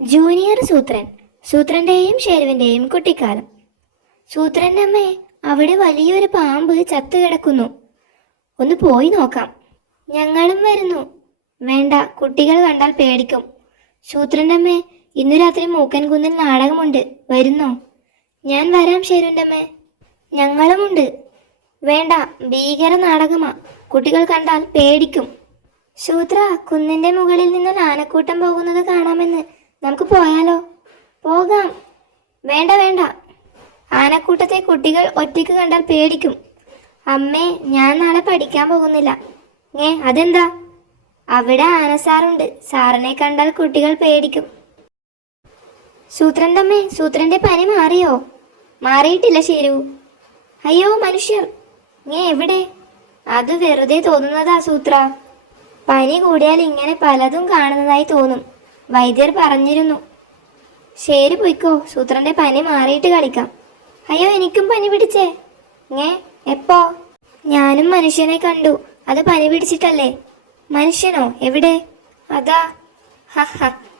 Junior Soothran. സൂത്രന്റെയും ഷേരുവിന്റെയും കുട്ടിക്കാലം. സൂത്രന്റെ അമ്മേ, അവിടെ വലിയൊരു പാമ്പ് ചത്തു കിടക്കുന്നു. ഒന്ന് പോയി നോക്കാം. ഞങ്ങളും വരുന്നു. വേണ്ട, കുട്ടികൾ കണ്ടാൽ പേടിക്കും. സൂത്രന്റെ അമ്മേ, ഇന്നു രാത്രി മൂക്കൻകുന്നിൽ നാടകമുണ്ട്, വരുന്നോ? ഞാൻ വരാം ഷേരുവിന്റെ അമ്മേ. ഞങ്ങളുമുണ്ട്. വേണ്ട, ഭീകര നാടകമാ, കുട്ടികൾ കണ്ടാൽ പേടിക്കും. സൂത്ര, കുന്നിന്റെ മുകളിൽ നിന്ന് ആനക്കൂട്ടം പോകുന്നത് കാണാമെന്ന്, നമുക്ക് പോയാലോ? പോകാം. വേണ്ട വേണ്ട, ആനക്കൂട്ടത്തെ കുട്ടികൾ ഒറ്റയ്ക്ക് കണ്ടാൽ പേടിക്കും. അമ്മേ, ഞാൻ നാളെ പഠിക്കാൻ പോകുന്നില്ല. അതെന്താ? അവിടെ ആനസാറുണ്ട്, സാറിനെ കണ്ടാൽ കുട്ടികൾ പേടിക്കും. സൂത്രന്റെ അമ്മേ, സൂത്രന്റെ പനി മാറിയോ? മാറിയിട്ടില്ല ഷേരു. അയ്യോ മനുഷ്യർ, എവിടെ? അത് വെറുതെ തോന്നുന്നതാ സൂത്ര. പനി കൂടിയാൽ ഇങ്ങനെ പലതും കാണുന്നതായി തോന്നും, വൈദ്യർ പറഞ്ഞിരുന്നു. ശരി, പോയിക്കോ, സൂത്രന്റെ പനി മാറിയിട്ട് കളിക്കാം. അയ്യോ, എനിക്കും പനി പിടിച്ചേ. എപ്പോ? ഞാനും മനുഷ്യനെ കണ്ടു, അത് പനി പിടിച്ചിട്ടല്ലേ. മനുഷ്യനോ? എവിടെ? അതാ.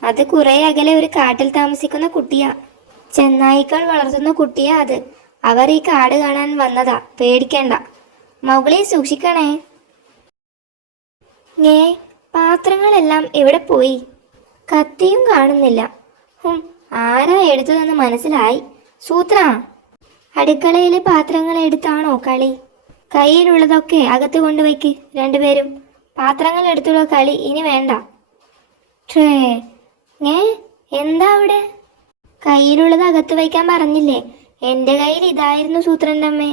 അത് കുറെ അകലെ ഒരു കാട്ടിൽ താമസിക്കുന്ന കുട്ടിയാ. ചെന്നായ്ക്കൾ വളർത്തുന്ന കുട്ടിയാ അത്. അവർ ഈ കാട് കാണാൻ വന്നതാ, പേടിക്കണ്ട. മകളെ സൂക്ഷിക്കണേ. പാത്രങ്ങളെല്ലാം എവിടെ പോയി? കത്തിയും കാണുന്നില്ല. ആരാ എടുത്തതെന്ന് മനസ്സിലായി. സൂത്ര, അടുക്കളയിലെ പാത്രങ്ങൾ എടുത്താണോ കളി? കയ്യിലുള്ളതൊക്കെ അകത്ത് കൊണ്ടുവയ്ക്ക് രണ്ടുപേരും. പാത്രങ്ങൾ എടുത്തുള്ള കളി ഇനി വേണ്ട. എന്താ അവിടെ? കയ്യിലുള്ളത് അകത്ത് വയ്ക്കാൻ പറഞ്ഞില്ലേ? എൻ്റെ കയ്യിൽ ഇതായിരുന്നു സൂത്രൻ്റെ അമ്മേ.